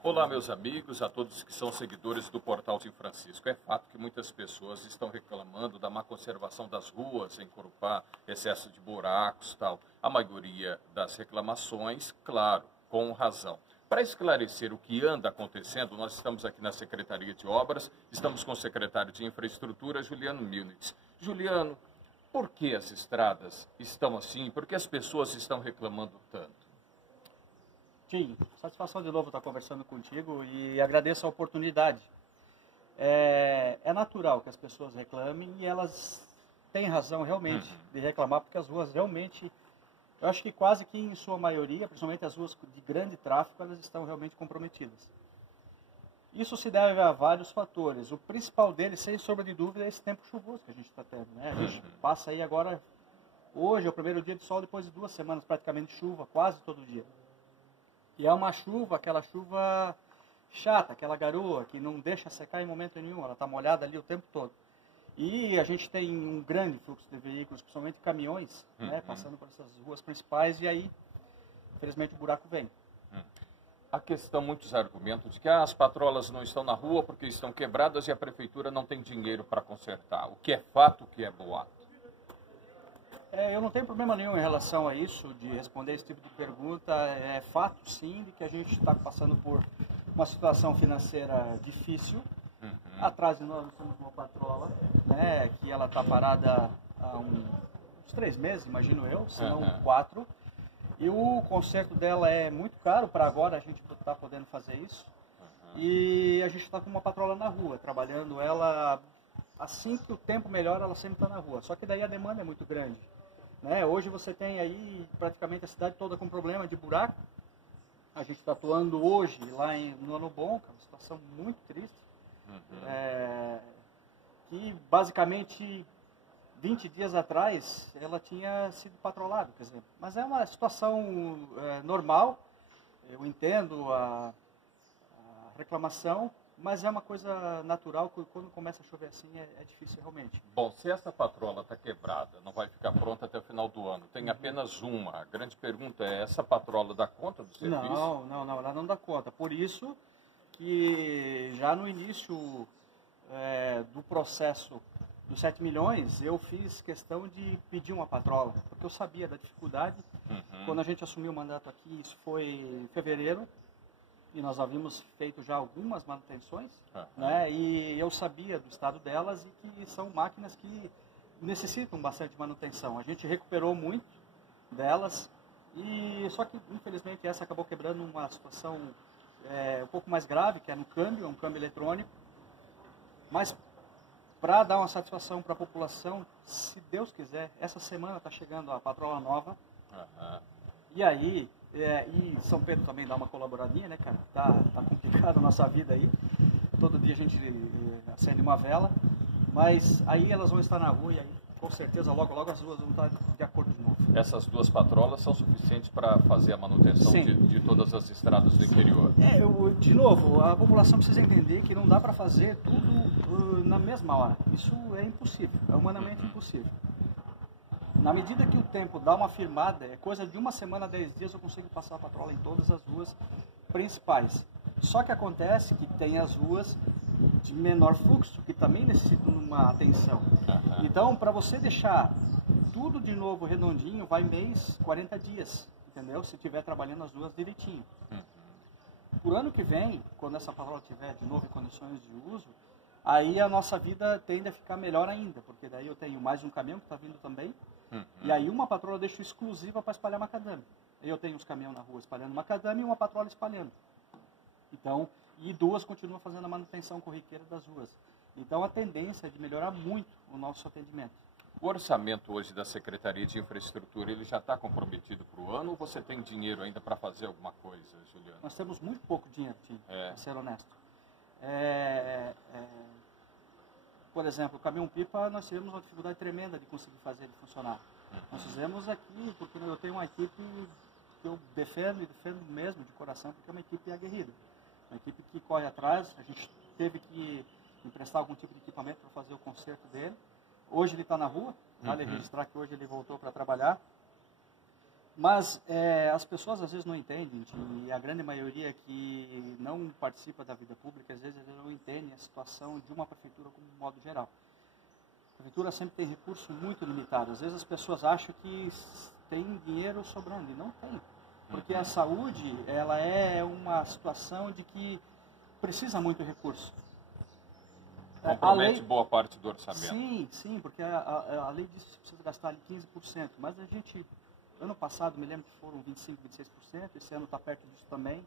Olá, meus amigos, a todos que são seguidores do Portal São Francisco. É fato que muitas pessoas estão reclamando da má conservação das ruas em Corupá, excesso de buracos, tal. A maioria das reclamações, claro, com razão. Para esclarecer o que anda acontecendo, nós estamos aqui na Secretaria de Obras, estamos com o secretário de Infraestrutura, Juliano Milnitz. Juliano, por que as estradas estão assim? Por que as pessoas estão reclamando tanto? Tim, satisfação de novo estar conversando contigo e agradeço a oportunidade. É natural que as pessoas reclamem e elas têm razão realmente de reclamar, porque as ruas realmente, eu acho que quase que em sua maioria, principalmente as ruas de grande tráfego, elas estão realmente comprometidas. Isso se deve a vários fatores. O principal deles, sem sombra de dúvida, é esse tempo chuvoso que a gente está tendo, né? A gente passa aí agora, hoje é o primeiro dia de sol, depois de 2 semanas praticamente de chuva, quase todo dia. E é uma chuva, aquela chuva chata, aquela garoa que não deixa secar em momento nenhum, ela está molhada ali o tempo todo. E a gente tem um grande fluxo de veículos, principalmente caminhões, né, passando por essas ruas principais, e aí, infelizmente, o buraco vem. A questão, muitos argumentos de que as patrolas não estão na rua porque estão quebradas e a prefeitura não tem dinheiro para consertar. O que é fato, o que é boato? Eu não tenho problema nenhum em relação a isso, de responder esse tipo de pergunta. É fato, sim, de que a gente está passando por uma situação financeira difícil. Atrás de nós temos uma patrola, né, que ela está parada há uns 3 meses, imagino eu, se não 4. E o conserto dela é muito caro para agora a gente está podendo fazer isso. E a gente está com uma patrola na rua, trabalhando ela. Assim que o tempo melhora, ela sempre está na rua. Só que daí a demanda é muito grande. Né? Hoje você tem aí praticamente a cidade toda com problema de buraco. A gente está atuando hoje lá no Ano Bom, que é uma situação muito triste. Que basicamente 20 dias atrás ela tinha sido patrolada, por exemplo. Mas é uma situação normal. Eu entendo a reclamação. Mas é uma coisa natural, que quando começa a chover assim é difícil realmente. Bom, se essa patrola está quebrada, não vai ficar pronta até o final do ano, tem apenas uma. A grande pergunta é, essa patrola dá conta do serviço? Não, ela não dá conta. Por isso que já no início do processo dos 7 milhões, eu fiz questão de pedir uma patrola, porque eu sabia da dificuldade. Quando a gente assumiu o mandato aqui, isso foi em fevereiro, e nós havíamos feito já algumas manutenções, né? E eu sabia do estado delas e que são máquinas que necessitam bastante manutenção. A gente recuperou muito delas, e só que infelizmente essa acabou quebrando uma situação um pouco mais grave, que é no câmbio, é um câmbio eletrônico. Mas para dar uma satisfação para a população, se Deus quiser, essa semana está chegando a patrola nova. E aí, e São Pedro também dá uma colaboradinha, né, cara? Tá complicada a nossa vida aí. Todo dia a gente acende uma vela. Mas aí elas vão estar na rua e aí, com certeza, logo as ruas vão estar de acordo de novo. Essas 2 patrolas são suficientes para fazer a manutenção de todas as estradas do interior? De novo, a população precisa entender que não dá para fazer tudo na mesma hora. Isso é impossível, é humanamente impossível. Na medida que o tempo dá uma firmada, é coisa de 1 semana a 10 dias eu consigo passar a patrola em todas as ruas principais. Só que acontece que tem as ruas de menor fluxo, que também necessitam de uma atenção. Então, para você deixar tudo de novo redondinho, vai mês, 40 dias, entendeu? Se estiver trabalhando as ruas direitinho. Por ano que vem, quando essa patrola estiver de novo em condições de uso, aí a nossa vida tende a ficar melhor ainda, porque daí eu tenho mais um caminhão que está vindo também. E aí uma patrola eu deixo exclusiva para espalhar macadâmia. Eu tenho os caminhões na rua espalhando macadâmia e uma patrola espalhando. Então, e 2 continuam fazendo a manutenção corriqueira das ruas. Então a tendência é de melhorar muito o nosso atendimento. O orçamento hoje da Secretaria de Infraestrutura, ele já está comprometido para o ano ou você tem dinheiro ainda para fazer alguma coisa, Juliano? Nós temos muito pouco dinheiro, para ser honesto. Por exemplo, o caminhão-pipa, nós tivemos uma dificuldade tremenda de conseguir fazer ele funcionar. Nós fizemos aqui, porque eu tenho uma equipe que eu defendo e defendo mesmo de coração, porque é uma equipe aguerrida. Uma equipe que corre atrás, a gente teve que emprestar algum tipo de equipamento para fazer o conserto dele. Hoje ele está na rua, vale registrar que hoje ele voltou para trabalhar. Mas as pessoas às vezes não entendem, e a grande maioria que não participa da vida pública, às vezes não entendem a situação de uma prefeitura como um modo geral. A prefeitura sempre tem recurso muito limitado. Às vezes as pessoas acham que tem dinheiro sobrando, e não tem. Porque a saúde, ela é uma situação de que precisa muito recurso. Compromete boa parte do orçamento. Sim, sim, porque a lei diz que precisa gastar ali 15%, mas a gente, ano passado, me lembro que foram 25%, 26%, esse ano está perto disso também.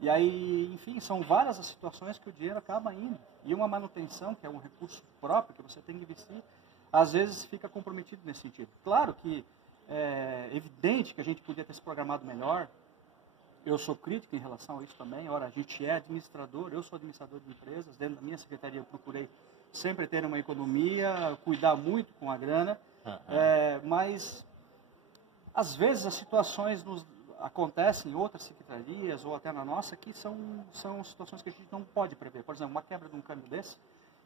E aí, enfim, são várias as situações que o dinheiro acaba indo. E uma manutenção, que é um recurso próprio que você tem que investir, às vezes fica comprometido nesse sentido. Claro que é evidente que a gente podia ter se programado melhor. Eu sou crítico em relação a isso também. Ora, a gente é administrador, eu sou administrador de empresas. Dentro da minha secretaria eu procurei sempre ter uma economia, cuidar muito com a grana. Mas, às vezes, as situações acontecem em outras secretarias ou até na nossa que são situações que a gente não pode prever. Por exemplo, uma quebra de um câmbio desse,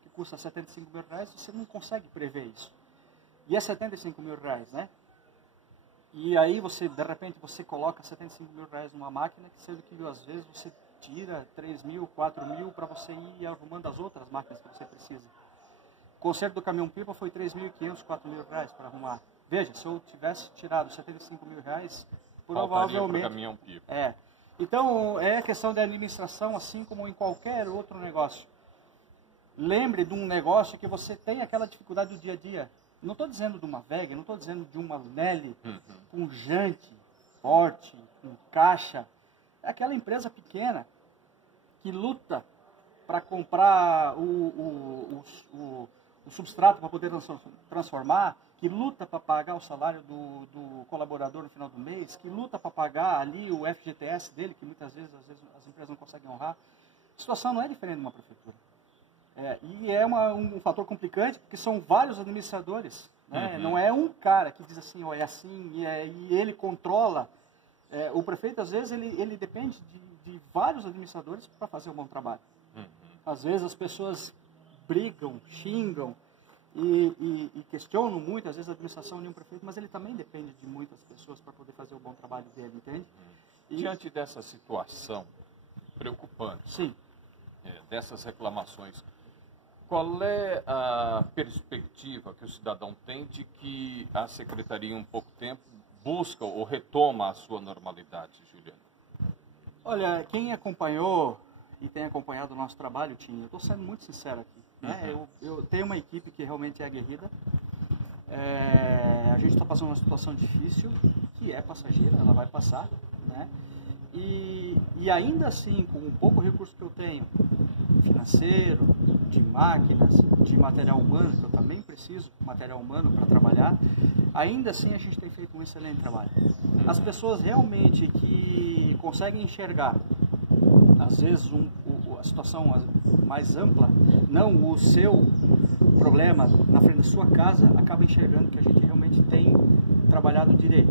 que custa R$75 mil, você não consegue prever isso. E é R$75 mil, né? E aí, de repente, você coloca R$75 mil numa máquina, sendo que às vezes você tira 3 mil, 4 mil para você ir arrumando as outras máquinas que você precisa. O conserto do caminhão-pipa foi 3.500, 4 mil reais para arrumar. Veja, se eu tivesse tirado R$75 mil, provavelmente... caminhão-pipa. Então, é questão de administração, assim como em qualquer outro negócio. Lembre de um negócio que você tem aquela dificuldade do dia a dia. Não estou dizendo de uma VEG, não estou dizendo de uma Nelly, com jante, porte, com caixa. É aquela empresa pequena que luta para comprar o substrato para poder transformar, que luta para pagar o salário do colaborador no final do mês, que luta para pagar ali o FGTS dele, que muitas vezes as empresas não conseguem honrar. A situação não é diferente de uma prefeitura. E é um fator complicante, porque são vários administradores. Né? Não é um cara que diz assim, é assim, e ele controla. O prefeito, às vezes, ele depende de vários administradores para fazer um bom trabalho. Às vezes as pessoas brigam, xingam e questionam muito, às vezes, a administração de um prefeito, mas ele também depende de muitas pessoas para poder fazer o bom trabalho dele, entende? Diante dessa situação preocupante, sim, dessas reclamações, qual é a perspectiva que o cidadão tem de que a Secretaria, em um pouco tempo, busca ou retoma a sua normalidade, Juliano? Olha, quem acompanhou e tem acompanhado o nosso trabalho, Tim, eu estou sendo muito sincero aqui. Né? Eu tenho uma equipe que realmente é aguerrida. A gente está passando uma situação difícil, que é passageira, ela vai passar. Né? E ainda assim, com o pouco recurso que eu tenho, financeiro, de máquinas, de material humano, que eu também preciso de material humano para trabalhar, ainda assim a gente tem feito um excelente trabalho. As pessoas realmente que conseguem enxergar, às vezes, a situação mais ampla, não o seu problema na frente da sua casa, acaba enxergando que a gente realmente tem trabalhado direito.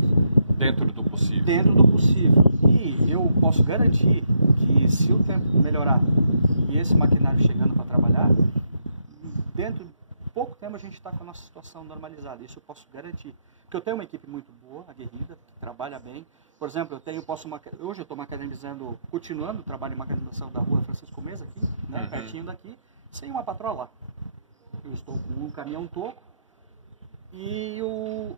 Dentro do possível. Dentro do possível. E eu posso garantir que se o tempo melhorar e esse maquinário chegando para trabalhar, dentro de pouco tempo a gente está com a nossa situação normalizada. Isso eu posso garantir. Porque eu tenho uma equipe muito boa, aguerrida, que trabalha bem. Por exemplo, hoje eu estou macadamizando, continuando o trabalho de macadamização da rua Francisco Mesa, aqui, né, pertinho daqui, sem uma patroa lá. Eu estou com um caminhão toco e o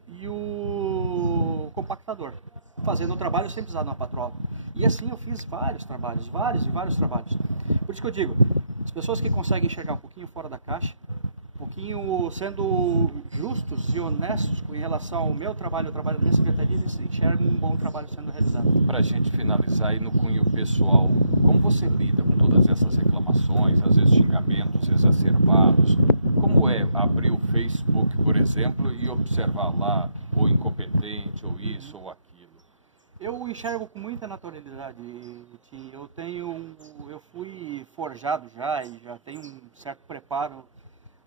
compactador, fazendo o trabalho sem precisar de uma patroa. E assim eu fiz vários trabalhos. Por isso que eu digo, as pessoas que conseguem enxergar um pouquinho fora da caixa, um pouquinho sendo justos e honestos em relação ao meu trabalho, ao trabalho da minha secretaria, eles enxergam um bom trabalho sendo realizado. Para a gente finalizar aí no cunho pessoal, como você lida com todas essas reclamações, às vezes xingamentos exacerbados? Como é abrir o Facebook, por exemplo, e observar lá o incompetente, ou isso, ou aquilo? Eu enxergo com muita naturalidade. Eu fui forjado já e já tenho um certo preparo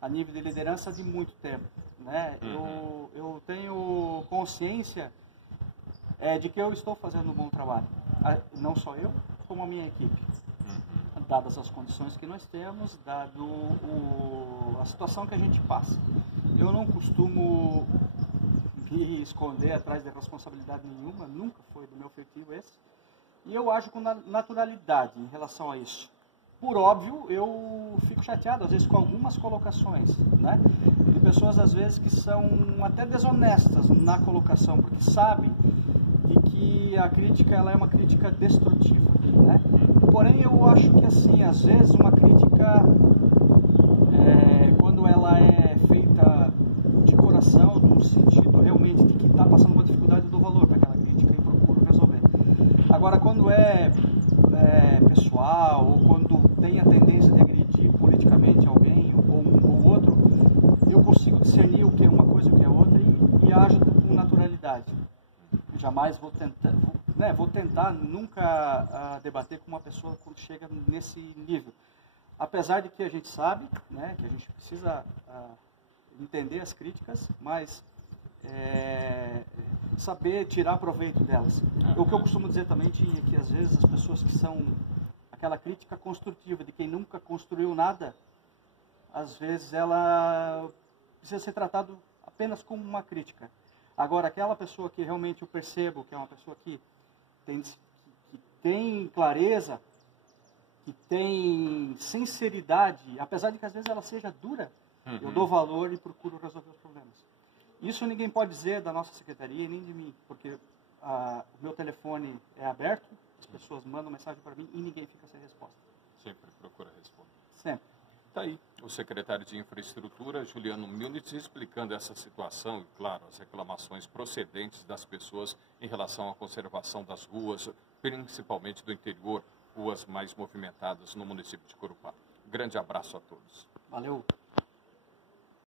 a nível de liderança de muito tempo. Né? Eu tenho consciência de que eu estou fazendo um bom trabalho. Não só eu, como a minha equipe. Dadas as condições que nós temos, dado a situação que a gente passa. Eu não costumo me esconder atrás de responsabilidade nenhuma, nunca foi do meu feitio esse. E eu ajo com naturalidade em relação a isso. Por óbvio, eu fico chateado, às vezes, com algumas colocações, né? De pessoas, às vezes, que são até desonestas na colocação, porque sabem de que a crítica ela é uma crítica destrutiva, né? Porém, eu acho que, assim, às vezes, uma crítica, quando ela é feita de coração, no sentido realmente de que está passando uma dificuldade, eu dou valor para aquela crítica e procuro resolver. Agora, quando é pessoal, ou quando tem a tendência de agredir politicamente alguém, ou um ou outro, eu consigo discernir o que é uma coisa e o que é outra e ajo com naturalidade. Jamais vou tentar nunca debater com uma pessoa quando chega nesse nível. Apesar de que a gente sabe, né, que a gente precisa entender as críticas, mas saber tirar proveito delas. O que eu costumo dizer também, Tim, é que às vezes as pessoas que são aquela crítica construtiva de quem nunca construiu nada, às vezes ela precisa ser tratada apenas como uma crítica. Agora, aquela pessoa que realmente eu percebo que é uma pessoa que tem clareza, que tem sinceridade, apesar de que às vezes ela seja dura, eu dou valor e procuro resolver os problemas. Isso ninguém pode dizer da nossa secretaria nem de mim, porque o meu telefone é aberto, as pessoas mandam mensagem para mim e ninguém fica sem resposta. Sempre procura responder. Sempre. Está aí o secretário de Infraestrutura, Juliano Milnitz, explicando essa situação e, claro, as reclamações procedentes das pessoas em relação à conservação das ruas, principalmente do interior, ruas mais movimentadas no município de Corupá. Grande abraço a todos. Valeu.